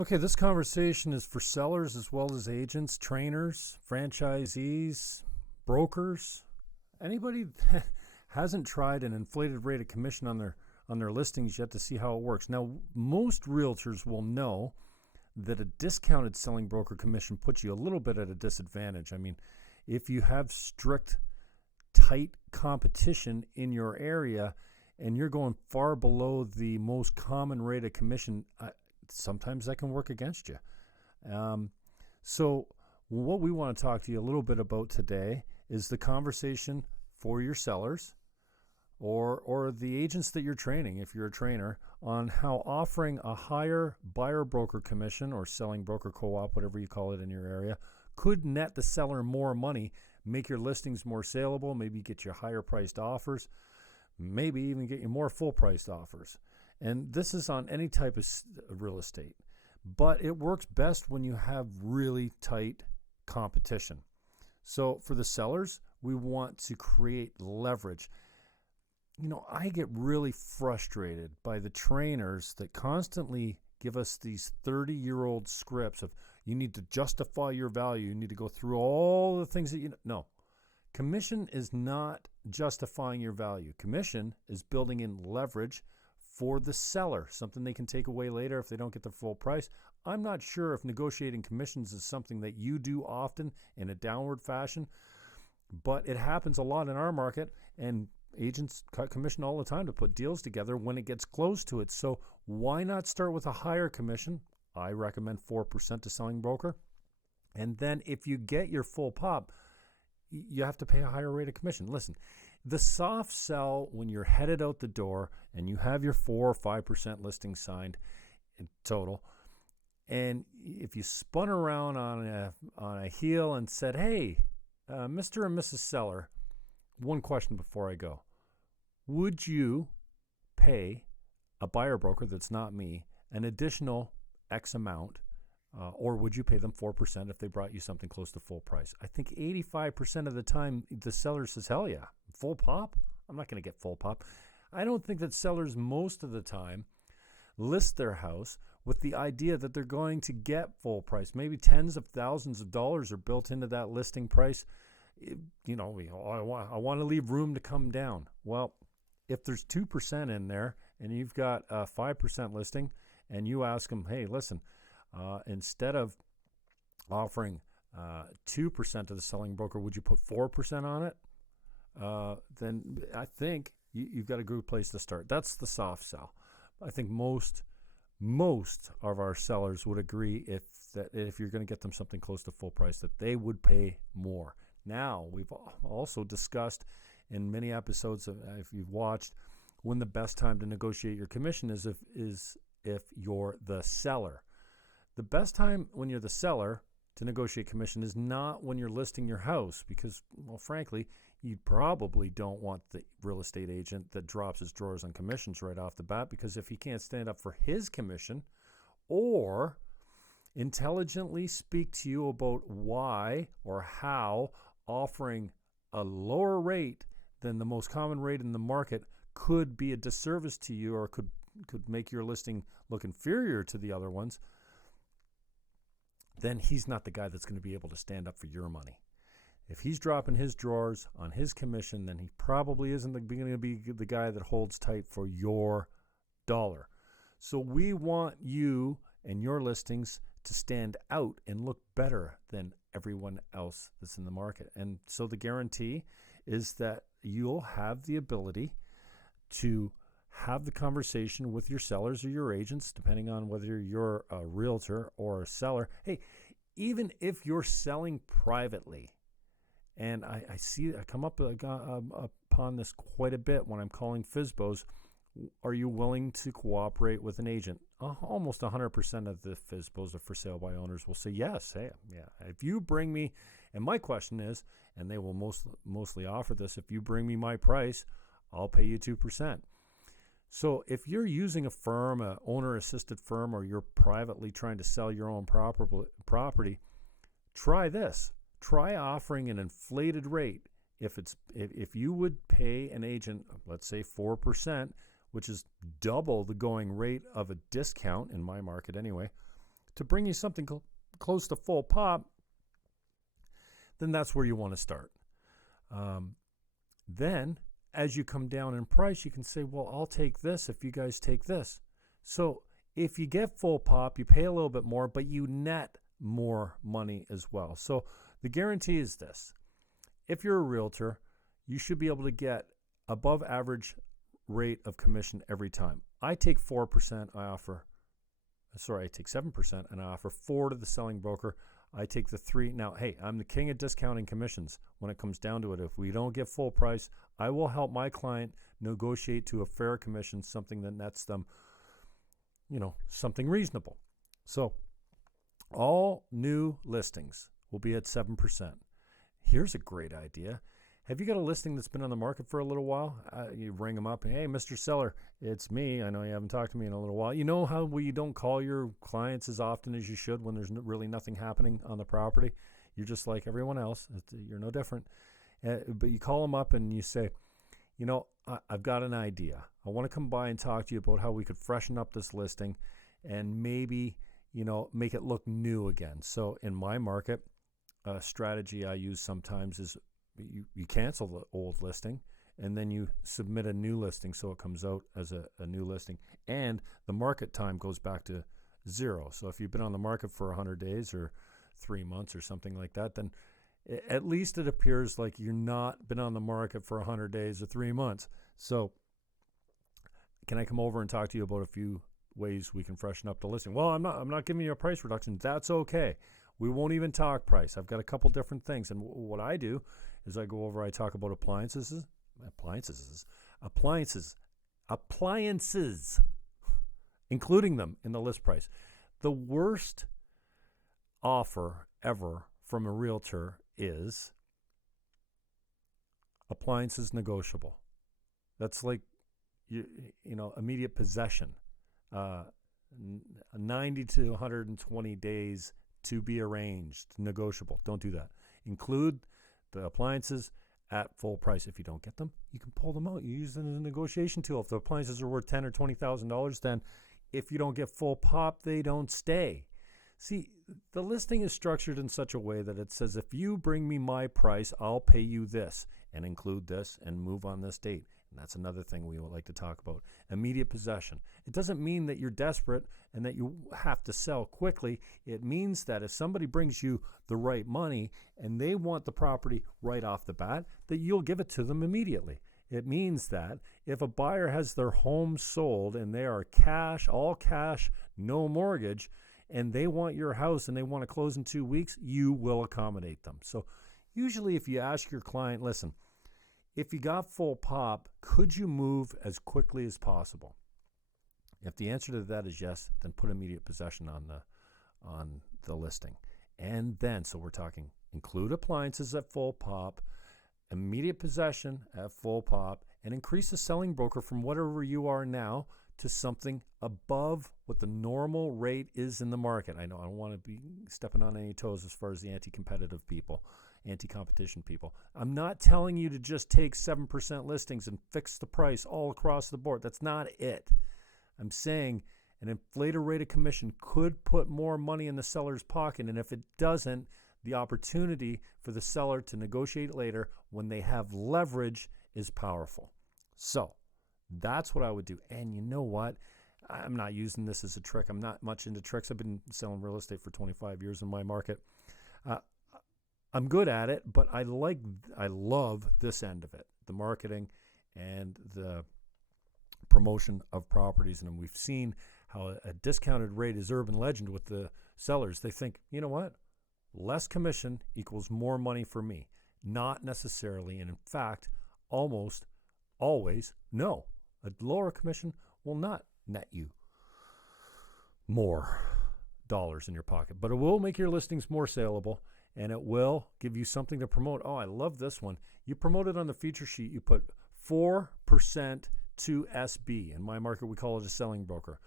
Okay, this conversation is for sellers as well as agents, trainers, franchisees, brokers, anybody that hasn't tried an inflated rate of commission on their listings yet to see how it works. Now, most realtors will know that a discounted selling broker commission puts you a little bit at a disadvantage. I mean, if you have strict, tight competition in your area and you're going far below the most common rate of commission, sometimes that can work against you. So what we want to talk to you a little bit about today is the conversation for your sellers or the agents that you're training, if you're a trainer, on how offering a higher buyer broker commission or selling broker co-op, whatever you call it in your area, could net the seller more money, make your listings more saleable, maybe get you higher priced offers, maybe even get you more full priced offers. And this is on any type of real estate, but it works best when you have really tight competition. So for the sellers, we want to create leverage. You know, I get really frustrated by the trainers that constantly give us these 30-year-old scripts of you need to justify your value. You need to go through all the things that no. Commission is not justifying your value. Commission is building in leverage for the seller, something they can take away later if they don't get the full price. I'm not sure if negotiating commissions is something that you do often in a downward fashion, but it happens a lot in our market, and agents cut commission all the time to put deals together when it gets close to it. So why not start with a higher commission? I recommend 4% to selling broker. And then if you get your full pop, you have to pay a higher rate of commission. Listen, the soft sell when you're headed out the door and you have your 4 or 5% listing signed in total, and if you spun around on a heel and said, hey, Mr. and Mrs. Seller, one question before I go. Would you pay a buyer broker that's not me an additional X amount, or would you pay them 4% if they brought you something close to full price? I think 85% of the time the seller says, hell yeah, full pop? I'm not going to get full pop. I don't think that sellers most of the time list their house with the idea that they're going to get full price. Maybe tens of thousands of dollars are built into that listing price. You know, I want to leave room to come down. Well, if there's 2% in there and you've got a 5% listing and you ask them, hey, listen, instead of offering 2% to the selling broker, would you put 4% on it? Then I think you've got a good place to start. That's the soft sell. I think most of our sellers would agree if you're going to get them something close to full price, that they would pay more. Now, we've also discussed in many episodes, if you've watched, when the best time to negotiate your commission is if you're the seller. The best time when you're the seller to negotiate commission is not when you're listing your house, because, well, frankly, you probably don't want the real estate agent that drops his drawers on commissions right off the bat, because if he can't stand up for his commission or intelligently speak to you about why or how offering a lower rate than the most common rate in the market could be a disservice to you or could make your listing look inferior to the other ones, then he's not the guy that's going to be able to stand up for your money. If he's dropping his drawers on his commission, then he probably isn't going to be the guy that holds tight for your dollar. So we want you and your listings to stand out and look better than everyone else that's in the market. And so the guarantee is that you'll have the ability to have the conversation with your sellers or your agents, depending on whether you're a realtor or a seller. Hey, even if you're selling privately, and I come up upon this quite a bit when I'm calling FSBOs, are you willing to cooperate with an agent? Almost 100% of the FSBOs are for sale by owners will say yes. Hey, yeah. If you bring me, and my question is, and they will mostly offer this, if you bring me my price, I'll pay you 2%. So if you're using a firm, an owner-assisted firm, or you're privately trying to sell your own property, try this. Try offering an inflated rate. If you would pay an agent, let's say 4%, which is double the going rate of a discount in my market anyway, to bring you something close to full pop, then that's where you want to start. Then, as you come down in price, you can say, well, I'll take this if you guys take this. So if you get full pop, you pay a little bit more, but you net more money as well. So the guarantee is this. If you're a realtor, you should be able to get above average rate of commission every time. I take 4%, I take 7% and I offer 4 to the selling broker. I take the 3. Now, hey, I'm the king of discounting commissions when it comes down to it. If we don't get full price, I will help my client negotiate to a fair commission, something that nets them, something reasonable. So all new listings will be at 7%. Here's a great idea. Have you got a listing that's been on the market for a little while? You ring them up and, hey, Mr. Seller, it's me. I know you haven't talked to me in a little while. You know how you don't call your clients as often as you should when there's really nothing happening on the property? You're just like everyone else. You're no different. But you call them up and you say, I've got an idea. I want to come by and talk to you about how we could freshen up this listing and maybe, make it look new again. So in my market, a strategy I use sometimes is you cancel the old listing and then you submit a new listing so it comes out as a new listing, and the market time goes back to 0. So if you've been on the market for 100 days or 3 months or something like that, then at least it appears like you're not been on the market for 100 days or 3 months. So can I come over and talk to you about a few ways we can freshen up the listing? Well, I'm not giving you a price reduction. That's okay. We won't even talk price. I've got a couple different things. And what I do is I go over, I talk about appliances, including them in the list price. The worst offer ever from a realtor is appliances negotiable. That's like, immediate possession, 90 to 120 days to be arranged, negotiable. Don't do that. Include the appliances at full price. If you don't get them, you can pull them out. You use them as a negotiation tool. If the appliances are worth $10,000 or $20,000, then if you don't get full pop, they don't stay. See, the listing is structured in such a way that it says, if you bring me my price, I'll pay you this and include this and move on this date. And that's another thing we would like to talk about. Immediate possession. It doesn't mean that you're desperate and that you have to sell quickly. It means that if somebody brings you the right money and they want the property right off the bat, that you'll give it to them immediately. It means that if a buyer has their home sold and they are cash, all cash, no mortgage, and they want your house and they want to close in 2 weeks, you will accommodate them. So usually if you ask your client, listen, if you got full pop, could you move as quickly as possible? If the answer to that is yes, then put immediate possession on the listing. And then, so we're talking include appliances at full pop, immediate possession at full pop, and increase the selling broker from whatever you are now to something above what the normal rate is in the market. I know I don't want to be stepping on any toes as far as the anti-competitive people, anti-competition people. I'm not telling you to just take 7% listings and fix the price all across the board. That's not it. I'm saying an inflated rate of commission could put more money in the seller's pocket, and if it doesn't, the opportunity for the seller to negotiate later when they have leverage is powerful. So that's what I would do. And you know what? I'm not using this as a trick. I'm not much into tricks. I've been selling real estate for 25 years in my market. I'm good at it, but I love this end of it, the marketing and the promotion of properties. And we've seen how a discounted rate is urban legend with the sellers. They think, you know what? Less commission equals more money for me. Not necessarily, and in fact, almost always, no. A lower commission will not net you more dollars in your pocket, but it will make your listings more saleable, and it will give you something to promote. Oh, I love this one. You promote it on the feature sheet. You put 4% to SB. In my market, we call it a selling broker.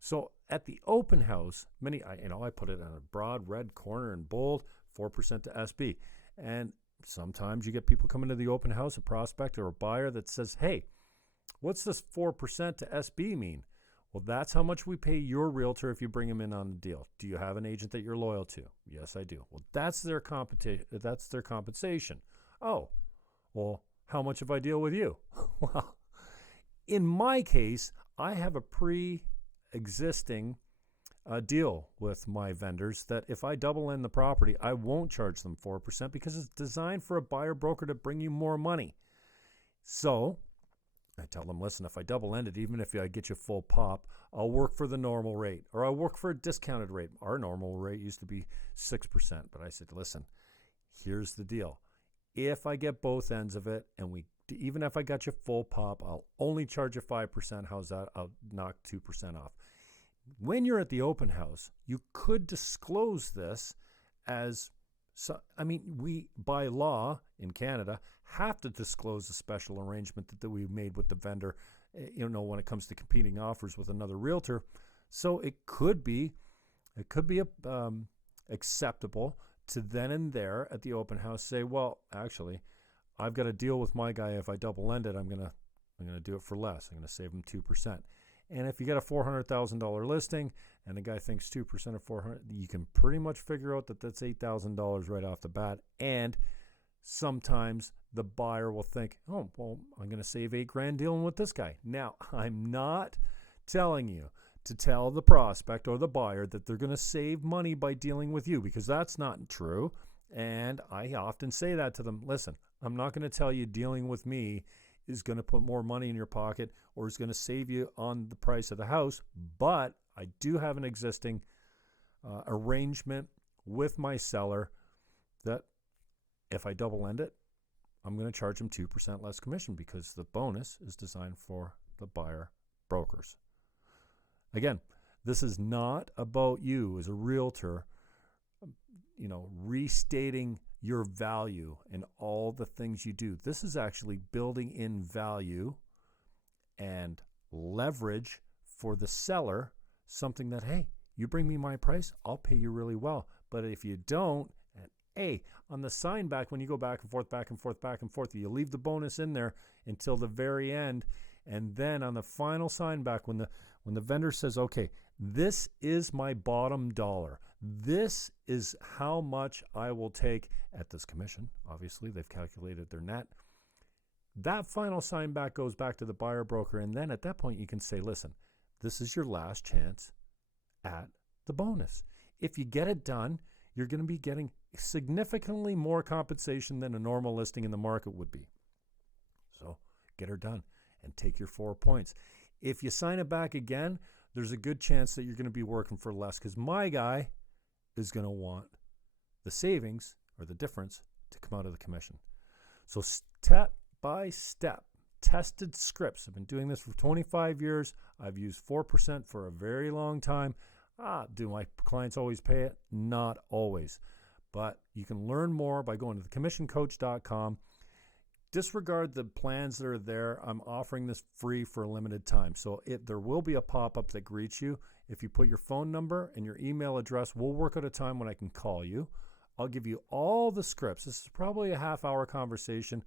So at the open house, I put it in a broad red corner in bold, 4% to SB. And sometimes you get people coming to the open house, a prospect or a buyer that says, hey, what's this 4% to SB mean? Well, that's how much we pay your realtor if you bring him in on the deal. Do you have an agent that you're loyal to? Yes, I do. Well, that's their compensation. Oh, well, how much if I deal with you? Well, in my case, I have a pre-existing deal with my vendors that if I double end the property, I won't charge them 4% because it's designed for a buyer broker to bring you more money. So I tell them, listen, if I double end it, even if I get you full pop, I'll work for the normal rate or I'll work for a discounted rate. Our normal rate used to be 6%, but I said, listen, here's the deal. If I get both ends of it and even if I got you full pop, I'll only charge you 5%. How's that? I'll knock 2% off. When you're at the open house, you could disclose this as, we, by law in Canada, have to disclose a special arrangement that we made with the vendor, when it comes to competing offers with another realtor. So it could be acceptable to then and there at the open house say, well, actually, I've got a deal with my guy. If I double end it, I'm gonna do it for less. I'm gonna save him 2%. And if you get a $400,000 listing and the guy thinks 2% of $400,000, you can pretty much figure out that that's $8,000 right off the bat. And sometimes the buyer will think, oh, well, I'm going to save $8,000 dealing with this guy. Now, I'm not telling you to tell the prospect or the buyer that they're going to save money by dealing with you, because that's not true. And I often say that to them. Listen, I'm not going to tell you dealing with me is going to put more money in your pocket or is going to save you on the price of the house. But I do have an existing arrangement with my seller that if I double end it, I'm going to charge him 2% less commission because the bonus is designed for the buyer brokers. Again, this is not about you as a realtor, restating your value and all the things you do. This is actually building in value and leverage for the seller, something that, hey, you bring me my price, I'll pay you really well. But if you don't, on the sign back, when you go back and forth, back and forth, back and forth, you leave the bonus in there until the very end. And then on the final sign back, when the vendor says, okay, this is my bottom dollar, this is how much I will take at this commission. Obviously, they've calculated their net. That final sign back goes back to the buyer broker. And then at that point, you can say, listen, this is your last chance at the bonus. If you get it done, you're going to be getting significantly more compensation than a normal listing in the market would be. So get her done and take your 4 points. If you sign it back again, there's a good chance that you're going to be working for less because my guy is going to want the savings or the difference to come out of the commission. So step by step, tested scripts. I've been doing this for 25 years. I've used 4% for a very long time. Do my clients always pay it? Not always. But you can learn more by going to thecommissioncoach.com. Disregard the plans that are there. I'm offering this free for a limited time. So there will be a pop-up that greets you. If you put your phone number and your email address, we'll work out a time when I can call you. I'll give you all the scripts. This is probably a half-hour conversation,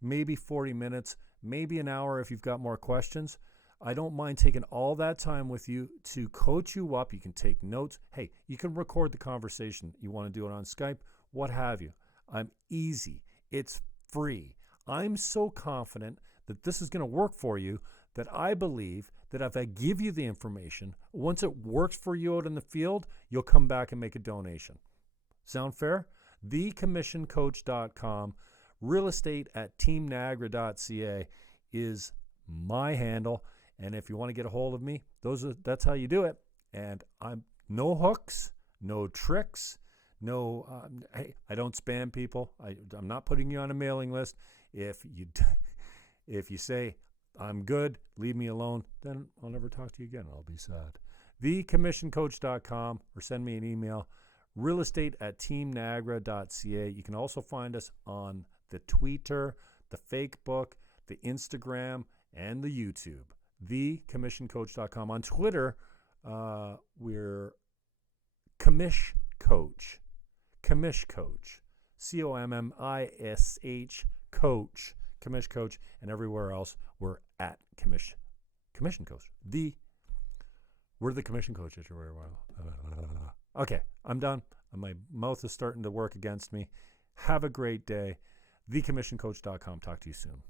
maybe 40 minutes, maybe an hour if you've got more questions. I don't mind taking all that time with you to coach you up. You can take notes. Hey, you can record the conversation. You want to do it on Skype, what have you. I'm easy. It's free. I'm so confident that this is going to work for you that I believe that if I give you the information, once it works for you out in the field, you'll come back and make a donation. Sound fair? Thecommissioncoach.com. realestate@teamniagara.ca is my handle. And if you want to get a hold of me, that's how you do it. And I'm no hooks, no tricks, hey, I don't spam people. I'm not putting you on a mailing list. If you say I'm good, leave me alone, then I'll never talk to you again. I'll be sad. Thecommissioncoach.com or send me an email. realestate@teamniagara.ca. You can also find us on the Twitter, the Facebook, the Instagram, and the YouTube. Thecommissioncoach.com. On Twitter, we're Commish Coach. Commish Coach. COMMISH Coach. Commish Coach. And everywhere else, we're at Commission Coach. The We're the commission coaches. Okay, I'm done. My mouth is starting to work against me. Have a great day. thecommissioncoach.com. Talk to you soon.